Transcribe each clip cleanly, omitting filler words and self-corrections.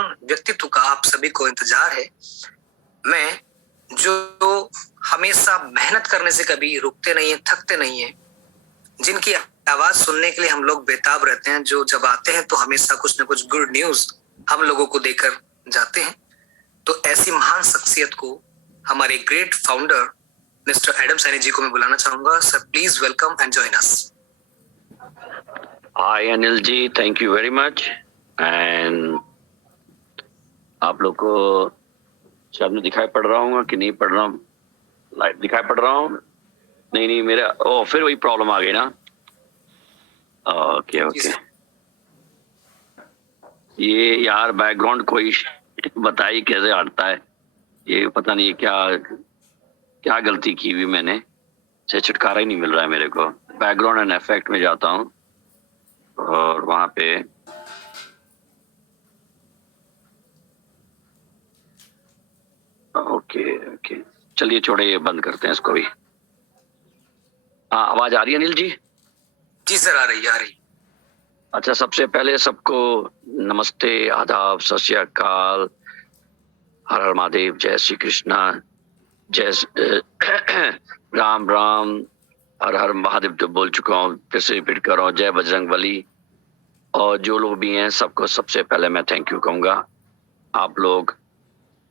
महान व्यक्तित्व का आप सभी को इंतजार है। मैं जो हमेशा मेहनत करने से कभी रुकते नहीं है, थकते नहीं है, जिनकी आवाज सुनने के लिए हम लोग बेताब रहते हैं, जो जब आते हैं तो हमेशा कुछ न कुछ गुड न्यूज हम लोगों को देकर जाते हैं। तो ऐसी महान शख्सियत को, हमारे great founder mister Adam Saini ji को मैं बुलाना चाहूंगा। Sir please welcome and join us. Hi Anil ji, thank you very much. And आप लोग को शायद में दिखाई पड़ रहा हूँ कि नहीं पड़ रहा हूँ? लाइव दिखाई पड़ रहा हूँ? नहीं मेरा फिर वही प्रॉब्लम आ गई ना। ओके। ये यार बैकग्राउंड कोई बताइए कैसे हटता है, ये पता नहीं क्या गलती की हुई मैंने, से छुटकारा ही नहीं मिल रहा है मेरे को। बैकग्राउंड एंड इफेक्ट में जाता हूँ और वहां पे ओके चलिए छोड़िए, बंद करते हैं इसको भी। हाँ, आवाज आ रही है अनिल जी? जी सर, आ रही। अच्छा, सबसे पहले सबको नमस्ते, आदाब, सत श्री अकाल, हर हर महादेव, जय श्री कृष्णा, जय राम राम, हर हर महादेव तो बोल चुका हूँ, फिर से रिपीट कर रहा हूँ, जय बजरंग बली। और जो लोग भी हैं सबको सबसे पहले मैं थैंक यू कहूँगा। आप लोग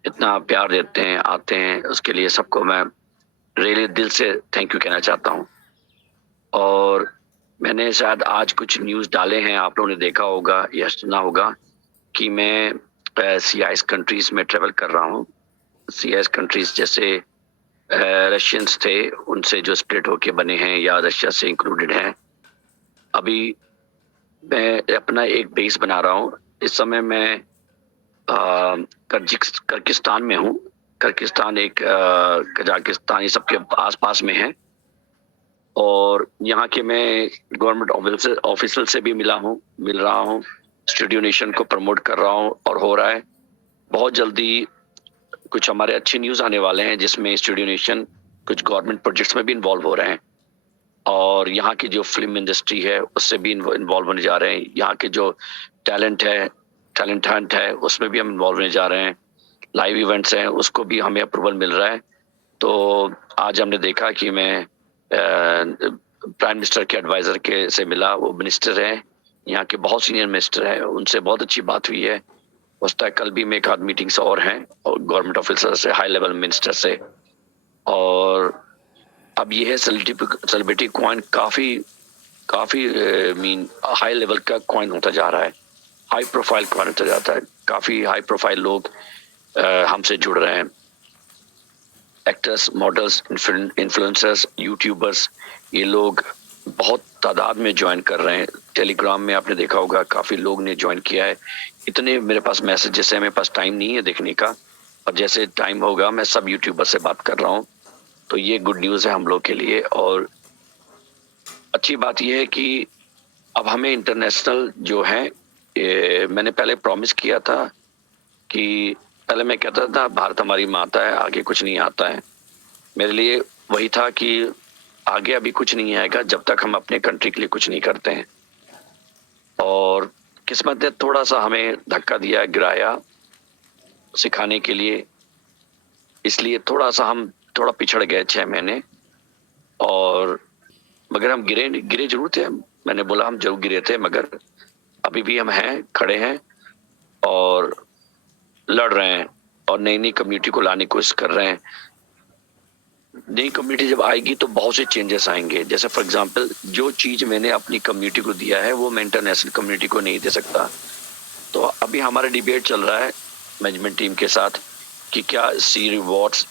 इतना प्यार देते हैं, आते हैं, उसके लिए सबको मैं रियली दिल से थैंक यू कहना चाहता हूँ। और मैंने शायद आज कुछ न्यूज़ डाले हैं, आप लोगों ने देखा होगा या सुना होगा कि मैं CIS कंट्रीज में ट्रेवल कर रहा हूँ। CIS कंट्रीज जैसे रशियंस थे, उनसे जो स्प्लिट होके बने हैं या रशिया से इंक्लूडेड हैं। अभी मैं अपना एक बेस बना रहा हूँ। इस समय मैं कर्गिस्तान में हूँ। कर्गिस्तान एक कजाकिस्तान, ये सबके आसपास में है। और यहाँ के मैं गवर्नमेंट ऑफिसर से भी मिल रहा हूँ, स्टूडियो नेशन को प्रमोट कर रहा हूँ और हो रहा है। बहुत जल्दी कुछ हमारे अच्छे न्यूज़ आने वाले हैं जिसमें स्टूडियो नेशन कुछ गवर्नमेंट प्रोजेक्ट्स में भी इन्वॉल्व हो रहे हैं और यहाँ की जो फिल्म इंडस्ट्री है उससे भी इन्वॉल्व होने जा रहे हैं। यहाँ के जो टैलेंट हंट है उसमें भी हम इन्वॉल्व होने जा रहे हैं। लाइव इवेंट्स हैं उसको भी हमें अप्रूवल मिल रहा है। तो आज हमने देखा कि मैं प्राइम मिनिस्टर के एडवाइजर के से मिला, वो मिनिस्टर हैं, यहाँ के बहुत सीनियर मिनिस्टर हैं, उनसे बहुत अच्छी बात हुई है। उसका कल भी मैं एक आध मीटिंग्स और हैं और गवर्नमेंट ऑफिसर से, हाई लेवल मिनिस्टर से। और अब ये है सेलिब्रिटी कॉइन, काफी मीन हाई लेवल का कॉइन होता जा रहा है, हाई प्रोफाइल कॉइन होता जाता है। काफी हाई प्रोफाइल लोग हमसे जुड़ रहे हैं, एक्टर्स, मॉडल्स, इन्फ्लुएंसर्स, यूट्यूबर्स, ये लोग बहुत तादाद में ज्वाइन कर रहे हैं। टेलीग्राम में आपने देखा होगा काफी लोग ने ज्वाइन किया है। इतने मेरे पास मैसेज, जैसे मेरे पास टाइम नहीं है देखने का, और जैसे टाइम होगा मैं सब यूट्यूबर से बात कर रहा हूँ। तो ये गुड न्यूज़ है हम लोग के लिए। और अच्छी बात यह है कि अब हमें इंटरनेशनल जो है, मैंने पहले प्रॉमिस किया था कि पहले मैं कहता था भारत हमारी माता है, आगे कुछ नहीं आता है। मेरे लिए वही था कि आगे अभी कुछ नहीं आएगा जब तक हम अपने कंट्री के लिए कुछ नहीं करते हैं। और किस्मत ने थोड़ा सा हमें धक्का दिया, गिराया सिखाने के लिए, इसलिए थोड़ा सा हम थोड़ा पिछड़ गए 6 महीने। और मगर हम गिरे जरूर थे। मैंने बोला हम जरूर गिरे थे, मगर अभी भी हम हैं, खड़े हैं और लड़ रहे हैं और नई कम्युनिटी को लाने की कोशिश कर रहे हैं। नई कम्युनिटी जब आएगी तो बहुत से चेंजेस आएंगे। जैसे फॉर एग्जांपल, जो चीज मैंने अपनी कम्युनिटी को दिया है वो मैं इंटरनेशनल कम्युनिटी को नहीं दे सकता। तो अभी हमारा डिबेट चल रहा है मैनेजमेंट टीम के साथ कि क्या सी रिवॉर्ड्स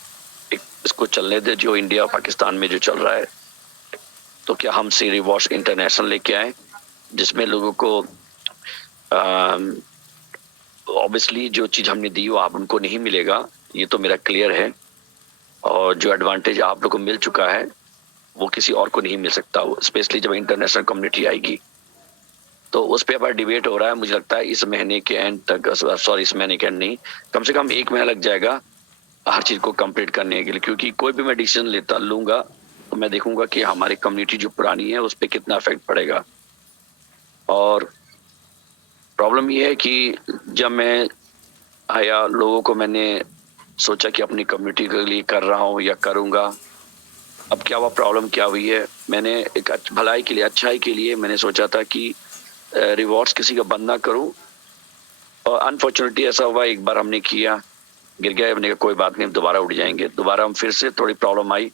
इसको चलने दे जो इंडिया और पाकिस्तान में जो चल रहा है, तो क्या हम सी रिवॉर्ड्स इंटरनेशनल लेके आए जिसमें लोगों को ऑब्वियसली जो चीज हमने दी वो आप उनको नहीं मिलेगा, ये तो मेरा क्लियर है। और जो एडवांटेज आप लोगों को मिल चुका है वो किसी और को नहीं मिल सकता, स्पेशली जब इंटरनेशनल कम्युनिटी आएगी। तो उस पर हमारा डिबेट हो रहा है। मुझे लगता है इस महीने के एंड तक, सॉरी इस महीने के एंड नहीं, कम से कम 1 महीना लग जाएगा हर चीज को कंप्लीट करने के लिए। क्योंकि कोई भी मैं डिसीजन लूंगा तो मैं देखूंगा कि हमारी कम्युनिटी जो पुरानी है उस पर कितना इफेक्ट पड़ेगा। और प्रॉब्लम ये है कि जब मैं आया, लोगों को मैंने सोचा कि अपनी कम्युनिटी के लिए कर रहा हूँ या करूँगा। अब क्या हुआ, प्रॉब्लम क्या हुई है, मैंने एक भलाई के लिए, अच्छाई के लिए मैंने सोचा था कि रिवॉर्ड्स किसी का बंद ना करूँ, और अनफॉर्चुनेटली ऐसा हुआ, एक बार हमने किया, गिर गए, हमने कहा कोई बात नहीं, दोबारा उठ जाएंगे। दोबारा हम फिर से थोड़ी प्रॉब्लम आई,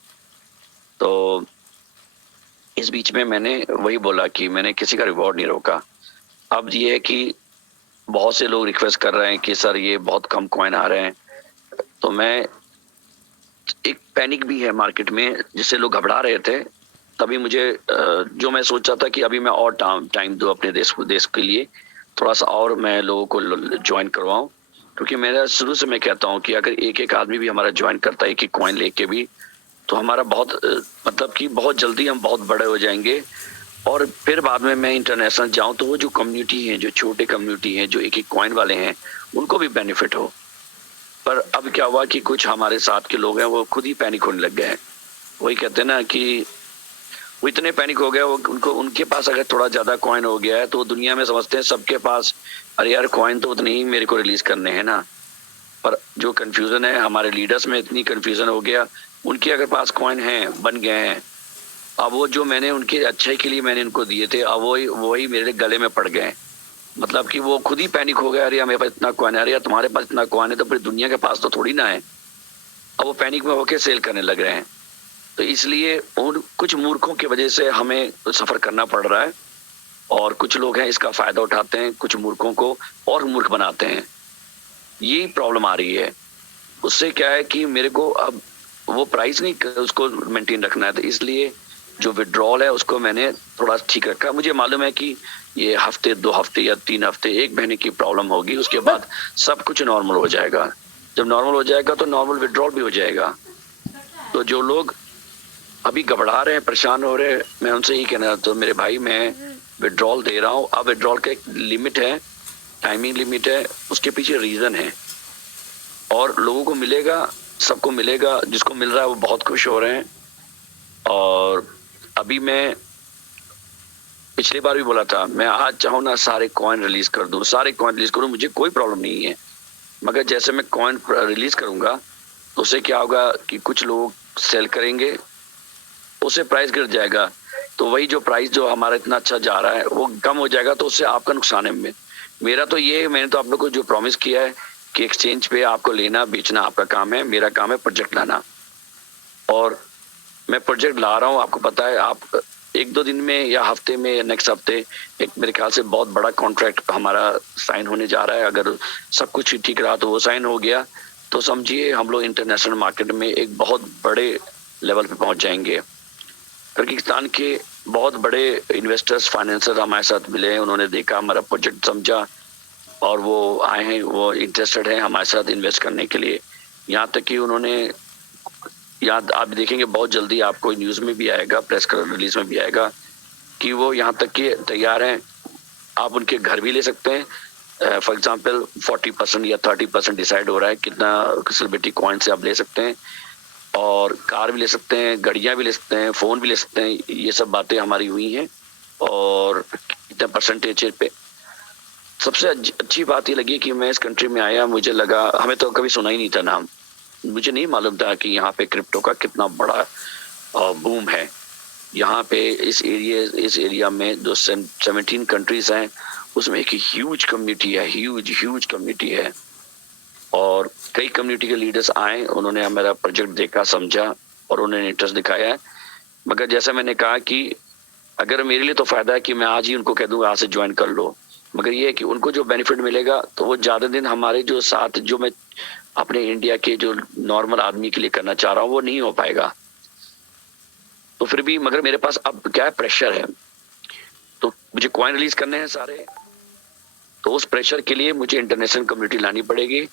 तो इस बीच में मैंने वही बोला कि मैंने किसी का रिवॉर्ड नहीं रोका। अब ये है कि बहुत से लोग रिक्वेस्ट कर रहे हैं कि सर ये बहुत कम कॉइन आ रहे हैं, तो मैं, एक पैनिक भी है मार्केट में जिससे लोग घबरा रहे थे। तभी मुझे जो मैं सोचा था कि अभी मैं और टाइम दूं अपने देश के लिए, थोड़ा सा और मैं लोगों को ज्वाइन करवाऊं, क्योंकि मेरा शुरू से मैं कहता हूं कि अगर एक एक आदमी भी हमारा ज्वाइन करता है, एक एक कॉइन लेके भी, तो हमारा बहुत मतलब कि बहुत जल्दी हम बहुत बड़े हो जाएंगे। और फिर बाद में मैं इंटरनेशनल जाऊं तो वो जो कम्युनिटी है, जो छोटे कम्युनिटी है, जो एक एक कॉइन वाले हैं, उनको भी बेनिफिट हो। पर अब क्या हुआ कि कुछ हमारे साथ के लोग हैं वो खुद ही पैनिक होने लग गए हैं। वही कहते हैं ना कि वो इतने पैनिक हो गए, वो उनको, उनके पास अगर थोड़ा ज्यादा कॉइन हो गया है तो वो दुनिया में समझते हैं सबके पास, अरे यार कॉइन तो उतने ही मेरे को रिलीज करने हैं ना। पर जो कंफ्यूजन है हमारे लीडर्स में, इतनी कंफ्यूजन हो गया, उनके अगर पास कॉइन है, बन गए हैं, अब वो जो मैंने उनके अच्छाई के लिए मैंने इनको दिए थे, अब वही मेरे गले में पड़ गए। मतलब कि वो खुद ही पैनिक हो गया, अरे मेरे पास इतना कॉइन है, अरे तुम्हारे पास इतना कॉइन है तो पूरी दुनिया के पास तो थोड़ी ना है। अब वो पैनिक में होकर सेल करने लग रहे हैं। तो इसलिए उन कुछ मूर्खों की वजह से हमें सफर करना पड़ रहा है, और कुछ लोग हैं इसका फायदा उठाते हैं, कुछ मूर्खों को और मूर्ख बनाते हैं। यही प्रॉब्लम आ रही है। उससे क्या है कि मेरे को अब वो प्राइस नहीं उसको मेंटेन रखना है, तो इसलिए जो विड्रॉल है उसको मैंने थोड़ा ठीक रखा। मुझे मालूम है कि ये हफ्ते, 2 हफ्ते या 3 हफ्ते, 1 महीने की प्रॉब्लम होगी, उसके बाद सब कुछ नॉर्मल हो जाएगा। जब नॉर्मल हो जाएगा तो नॉर्मल विड्रॉल भी हो जाएगा। तो जो लोग अभी घबरा रहे हैं, परेशान हो रहे हैं, मैं उनसे यही कहना चाहता हूँ, मेरे भाई मैं विड्रॉल दे रहा हूँ। अब विड्रॉल का एक लिमिट है, टाइमिंग लिमिट है, उसके पीछे रीजन है, और लोगों को मिलेगा, सबको मिलेगा, जिसको मिल रहा है वो बहुत खुश हो रहे हैं। और अभी मैं पिछली बार भी बोला था, मैं आज चाहूँ ना सारे कॉइन रिलीज कर दूं, सारे कॉइन रिलीज करूं, मुझे कोई प्रॉब्लम नहीं है। मगर जैसे मैं कॉइन रिलीज करूंगा तो उससे क्या होगा कि कुछ लोग सेल करेंगे, उससे प्राइस गिर जाएगा, तो वही जो प्राइस जो हमारा इतना अच्छा जा रहा है वो कम हो जाएगा, तो उससे आपका नुकसान है। मेरा तो ये, मैंने तो आप लोग को जो प्रॉमिस किया है कि एक्सचेंज पे आपको लेना बेचना आपका काम है, मेरा काम है प्रोजेक्ट लाना, और मैं प्रोजेक्ट ला रहा हूँ। आपको पता है, आप 1-2 दिन में या हफ्ते में, नेक्स्ट हफ्ते एक मेरे ख्याल से बहुत बड़ा कॉन्ट्रैक्ट हमारा साइन होने जा रहा है। अगर सब कुछ ठीक रहा तो वो साइन हो गया तो समझिए हम लोग इंटरनेशनल मार्केट में एक बहुत बड़े लेवल पे पहुंच जाएंगे। पाकिस्तान के बहुत बड़े इन्वेस्टर्स, फाइनेंसर हमारे साथ मिले हैं, उन्होंने देखा हमारा प्रोजेक्ट, समझा, और वो आए हैं, वो इंटरेस्टेड हैं हमारे साथ इन्वेस्ट करने के लिए। यहाँ तक कि उन्होंने, याद आप देखेंगे बहुत जल्दी आपको न्यूज में भी आएगा, प्रेस रिलीज में भी आएगा कि वो यहाँ तक कि तैयार हैं, आप उनके घर भी ले सकते हैं। फॉर एग्जांपल 40% या 30% डिसाइड हो रहा है कितना सेलिब्रिटी कॉइन से आप ले सकते हैं, और कार भी ले सकते हैं, गाड़ियां भी ले सकते हैं, फोन भी ले सकते हैं। ये सब बातें हमारी हुई हैं, और कितना परसेंटेज पे। सबसे अच्छी बात ये लगी कि मैं इस कंट्री में आया, मुझे लगा, हमें तो कभी सुना ही नहीं था नाम, मुझे नहीं मालूम था कि यहाँ पे क्रिप्टो का कितना बड़ा बूम है। यहाँ पे इस एरिया में जो 17 कंट्रीज हैं उसमें एक ह्यूज कम्युनिटी है, ह्यूज कम्युनिटी है। और कई कम्युनिटी के लीडर्स आए, उन्होंने हमारा प्रोजेक्ट देखा, समझा, और उन्होंने इंटरेस्ट दिखाया है। मगर जैसा मैंने कहा कि अगर मेरे लिए तो फायदा है कि मैं आज ही उनको कह दूंगा आज से ज्वाइन कर लो, मगर ये है कि उनको जो बेनिफिट मिलेगा तो वो ज्यादा दिन हमारे जो साथ, जो मैं अपने इंडिया के जो नॉर्मल आदमी के लिए करना चाह रहा हूँ वो नहीं हो पाएगा। तो फिर भी मगर मेरे पास अब क्या है, प्रेशर है, तो मुझे कॉइन रिलीज करने हैं सारे, तो उस प्रेशर के लिए मुझे इंटरनेशनल कम्युनिटी लानी पड़ेगी।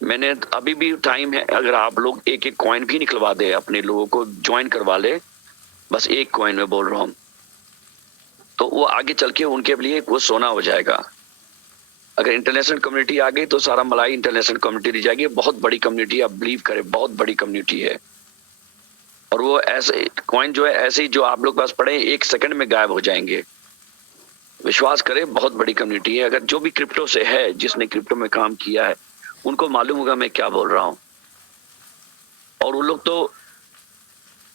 मैंने अभी भी टाइम है, अगर आप लोग एक एक कॉइन भी निकलवा दे, अपने लोगों को ज्वाइन करवा ले, बस एक कॉइन में बोल रहा हूँ, तो वो आगे चल के उनके लिए वो सोना हो जाएगा। अगर इंटरनेशनल कम्युनिटी आ गई तो सारा मलाई इंटरनेशनल कम्युनिटी दी जाएगी। बहुत बड़ी कम्युनिटी, आप बिलीव करें, बहुत बड़ी कम्युनिटी है। और वो ऐसे कॉइन जो है, ऐसे ही जो आप लोग पास पड़े 1 सेकंड में गायब हो जाएंगे। विश्वास करें, बहुत बड़ी कम्युनिटी है। अगर जो भी क्रिप्टो से है, जिसने क्रिप्टो में काम किया है, उनको मालूम होगा मैं क्या बोल रहा हूँ। और वो लोग तो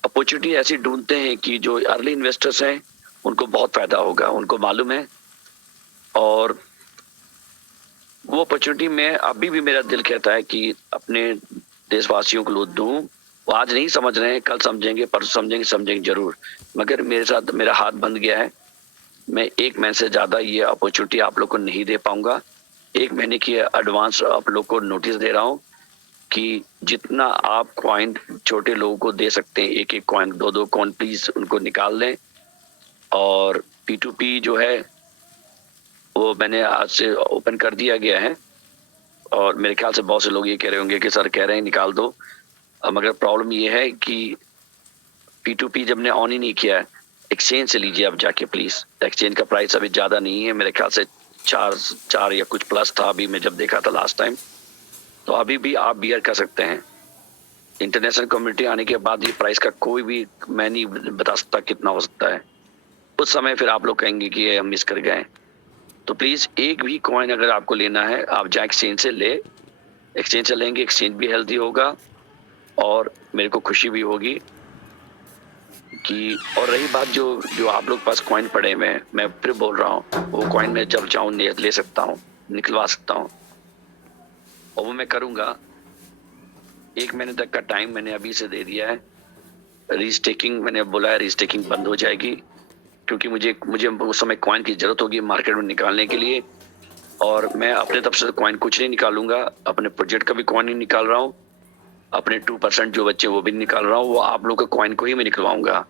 अपॉर्चुनिटी ऐसी ढूंढते हैं कि जो अर्ली इन्वेस्टर्स हैं उनको बहुत फायदा होगा, उनको मालूम है। और वो अपॉर्चुनिटी में अभी भी मेरा दिल कहता है कि अपने देशवासियों को दूं। वो आज नहीं समझ रहे हैं, कल समझेंगे, परसों समझेंगे जरूर, मगर मेरे साथ मेरा हाथ बंध गया है। मैं 1 महीने से ज्यादा ये अपॉर्चुनिटी आप लोग को नहीं दे पाऊंगा। 1 महीने की एडवांस आप लोग को नोटिस दे रहा हूँ कि जितना आप कॉइन छोटे लोगों को दे सकते हैं, 1-1 कॉइन, 2-2 कॉइन, प्लीज उनको निकाल लें। और P2P जो है वो मैंने आज से ओपन कर दिया गया है। और मेरे ख्याल से बहुत से लोग ये कह रहे होंगे कि सर कह रहे हैं निकाल दो, मगर प्रॉब्लम ये है कि P2P जब ने ऑन ही नहीं किया है। एक्सचेंज से लीजिए आप जाके प्लीज। एक्सचेंज का प्राइस अभी ज्यादा नहीं है, मेरे ख्याल से 4 या कुछ प्लस था अभी मैं जब देखा था लास्ट टाइम। तो अभी भी आप बियर कर सकते हैं। इंटरनेशनल कम्युनिटी आने के बाद ये प्राइस का कोई भी मैं नहीं बता सकता कितना हो सकता है। उस समय फिर आप लोग कहेंगे कि ये हम मिस कर गए। तो प्लीज एक भी कॉइन अगर आपको लेना है आप जाए एक्सचेंज से ले। एक्सचेंज से लेंगे, एक्सचेंज भी हेल्दी होगा और मेरे को खुशी भी होगी कि। और रही बात जो जो आप लोग पास कॉइन पड़े हुए हैं, मैं फिर बोल रहा हूँ वो कॉइन में जब चाहूँ ले सकता हूँ, निकलवा सकता हूँ, और वो मैं करूंगा। 1 महीने तक का टाइम मैंने अभी से दे दिया है। रीस्टेकिंग मैंने बोला है, रीस्टेकिंग बंद हो जाएगी क्योंकि मुझे उस समय कॉइन की जरूरत होगी मार्केट में निकालने के लिए। और मैं अपने तरफ से कॉइन कुछ नहीं निकालूंगा, अपने प्रोजेक्ट का भी कॉइन नहीं निकाल रहा हूँ, अपने 2% जो बच्चे वो भी निकाल रहा हूँ, वो आप लोग का कॉइन को ही मैं निकलवाऊंगा।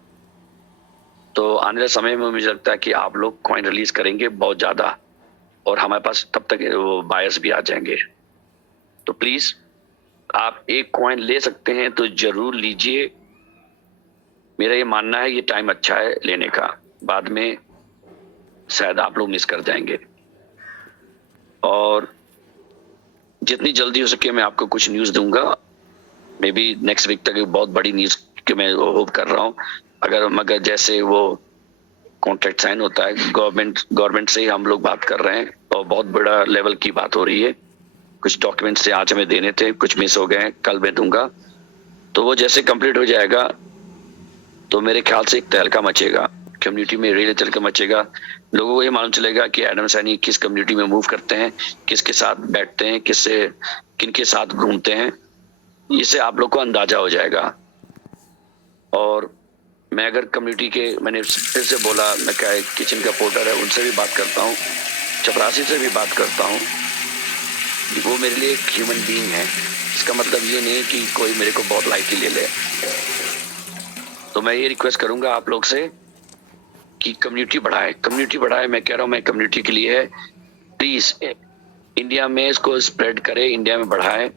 तो आने वाले समय में मुझे लगता है कि आप लोग कॉइन रिलीज करेंगे बहुत ज्यादा और हमारे पास तब तक वो बायर्स भी आ जाएंगे। तो प्लीज आप 1 कॉइन ले सकते हैं तो जरूर लीजिए। मेरा ये मानना है ये टाइम अच्छा है लेने का, बाद में शायद आप लोग मिस कर जाएंगे। और जितनी जल्दी हो सके मैं आपको कुछ न्यूज दूंगा, मे बी नेक्स्ट वीक तक। बहुत बड़ी न्यूज की मैं होप कर रहा हूँ। मगर जैसे वो कॉन्ट्रैक्ट साइन होता है गवर्नमेंट से ही हम लोग बात कर रहे हैं और बहुत बड़ा लेवल की बात हो रही है। कुछ डॉक्यूमेंट्स से आज हमें देने थे, कुछ मिस हो गए, कल मैं दूंगा। तो वो जैसे कंप्लीट हो जाएगा तो मेरे ख्याल से एक तहलका मचेगा कम्युनिटी में, रियल तहलका मचेगा। लोगों को ये मालूम चलेगा कि एडम सैनी किस कम्युनिटी में मूव करते हैं, किसके साथ बैठते हैं, किनके साथ घूमते हैं, इससे आप लोग को अंदाजा हो जाएगा। और मैं अगर कम्युनिटी के, मैंने फिर से बोला, मैं क्या किचन का पोर्टर है उनसे भी बात करता हूँ, चपरासी से भी बात करता हूँ। वो मेरे लिए एक ह्यूमन बीइंग है। इसका मतलब ये नहीं कि कोई मेरे को बहुत लाइटली ले ले। तो मैं ये रिक्वेस्ट करूंगा आप लोग से कि कम्युनिटी बढ़ाए। मैं कह रहा हूँ मैं कम्युनिटी के लिए है। प्लीज इंडिया में इसको स्प्रेड करे, इंडिया में बढ़ाए।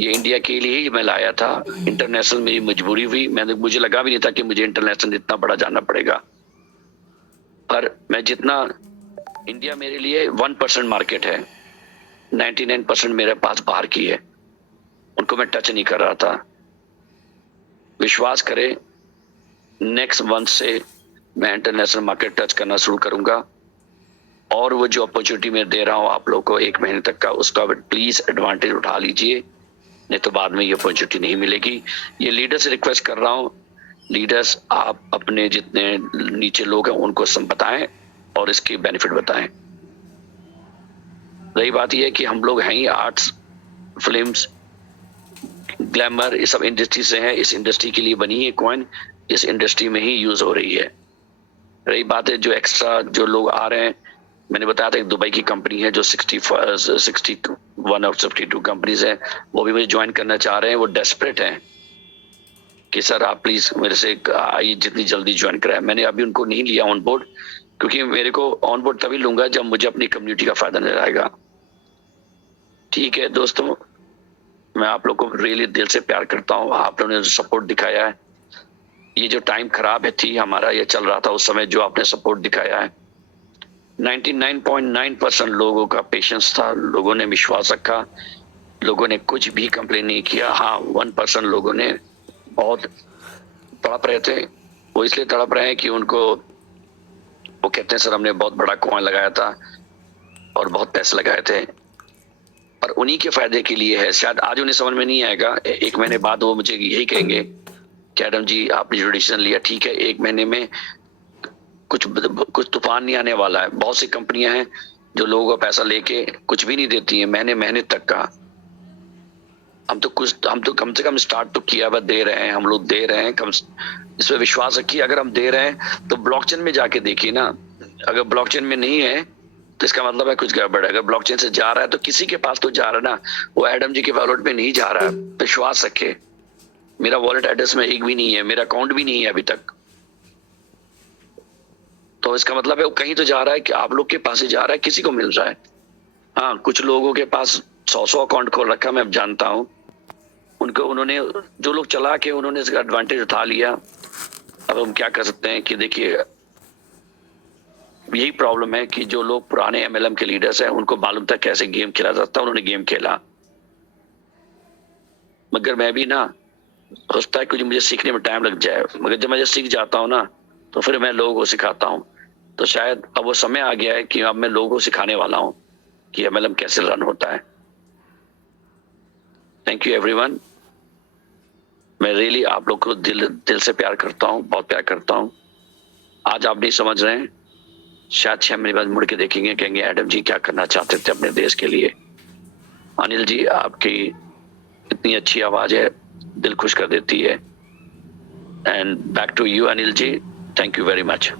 ये इंडिया के लिए ही मैं लाया था। इंटरनेशनल मेरी मजबूरी हुई, मुझे लगा भी नहीं था कि मुझे इंटरनेशनल इतना बड़ा जाना पड़ेगा। पर मैं जितना, इंडिया मेरे लिए 1% मार्केट है, 99% मेरे पास बाहर की है, उनको मैं टच नहीं कर रहा था। विश्वास करें नेक्स्ट मंथ से मैं इंटरनेशनल मार्केट टच करना शुरू करूंगा। और वो जो अपॉर्चुनिटी मैं दे रहा हूं आप लोग को 1 महीने तक का, उसका प्लीज एडवांटेज उठा लीजिए, नहीं तो बाद में ये अपॉर्चुनिटी नहीं मिलेगी। ये लीडर से रिक्वेस्ट कर रहा हूं, लीडर्स आप अपने जितने नीचे लोग हैं उनको बताएं और इसकी बेनिफिट बताएं। रही बात यह है कि हम लोग हैं ही आर्ट्स, फिल्म्स, ग्लैमर, ये सब इंडस्ट्री से हैं। इस इंडस्ट्री के लिए बनी है कॉइन, इस इंडस्ट्री में ही यूज हो रही है। रही बात है जो एक्स्ट्रा जो लोग आ रहे हैं, मैंने बताया था एक दुबई की कंपनी है जो 61 और 52 कंपनीज है, वो भी मुझे ज्वाइन करना चाह रहे हैं। वो डेस्परेट हैं कि सर आप प्लीज मेरे से आइए, जितनी जल्दी ज्वाइन कराए। मैंने अभी उनको नहीं लिया ऑन बोर्ड, क्योंकि मेरे को ऑन बोर्ड तभी लूंगा जब मुझे अपनी कम्युनिटी का फायदा नजर आएगा। ठीक है दोस्तों, मैं आप लोग को रियली दिल से प्यार करता हूँ। आप लोगों ने जो सपोर्ट दिखाया है, ये जो टाइम खराब है थी हमारा, ये चल रहा था उस समय, जो आपने सपोर्ट दिखाया है, 99.9% लोगों का पेशेंस था, लोगों ने विश्वास रखा, लोगों ने कुछ भी कंप्लेन नहीं किया। हाँ 1% लोगों ने बहुत तड़प रहे थे। वो इसलिए तड़प रहे हैं कि उनको, वो कहते हैं सर हमने बहुत बड़ा कॉइन लगाया था और बहुत पैसे लगाए थे, पर उन्हीं के फायदे के लिए है। शायद आज उन्हें समझ में नहीं आएगा, 1 महीने बाद वो मुझे यही कहेंगे कि एडम जी आपने जो डिसीजन लिया ठीक है, 1 महीने में कुछ तूफान नहीं आने वाला है। बहुत सी कंपनियां हैं जो लोगों का पैसा लेके कुछ भी नहीं देती हैं, महीने तक का। हम तो कम से कम स्टार्ट तो किया, बस दे रहे हैं, हम लोग दे रहे हैं। इस पे विश्वास रखिए, अगर हम दे रहे हैं तो ब्लॉकचेन में जाके देखिए ना। अगर ब्लॉकचेन में नहीं है तो इसका मतलब है कुछ गड़बड़ है। अगर ब्लॉकचेन से जा रहा है तो किसी के पास तो जा रहा है ना, वो एडम जी के वॉलेट में नहीं जा रहा है। विश्वास रखे, मेरा वॉलेट एड्रेस में एक भी नहीं है, मेरा अकाउंट भी नहीं है अभी तक। तो इसका मतलब है वो कहीं तो जा रहा है, कि आप लोग के पास ही जा रहा है, किसी को मिल रहा है। हाँ, कुछ लोगों के पास 100 अकाउंट खोल रखा, मैं जानता हूँ। उन्होंने जो लोग चला के उन्होंने इसका एडवांटेज उठा लिया। अब हम क्या कर सकते हैं कि देखिए, यही प्रॉब्लम है कि जो लोग पुराने एमएलएम के लीडर्स हैं उनको मालूम था कैसे गेम खेला जाता है, उन्होंने गेम खेला। मगर मैं भी ना सोचता है कि मुझे सीखने में टाइम लग जाए, मगर जब मैं सीख जाता हूँ ना तो फिर मैं लोगों को सिखाता हूँ। तो शायद अब वो समय आ गया है कि अब मैं लोगों को सिखाने वाला हूँ कि एमएलएम कैसे रन होता है। Thank you everyone. मैं रियली आप लोग को दिल से प्यार करता हूँ, बहुत प्यार करता हूँ। आज आप नहीं समझ रहे हैं, शायद 6 महीने बाद मुड़ के देखेंगे, कहेंगे एडम जी क्या करना चाहते थे अपने देश के लिए। अनिल जी आपकी इतनी अच्छी आवाज है, दिल खुश कर देती है। And back to you Anil ji, thank you very much.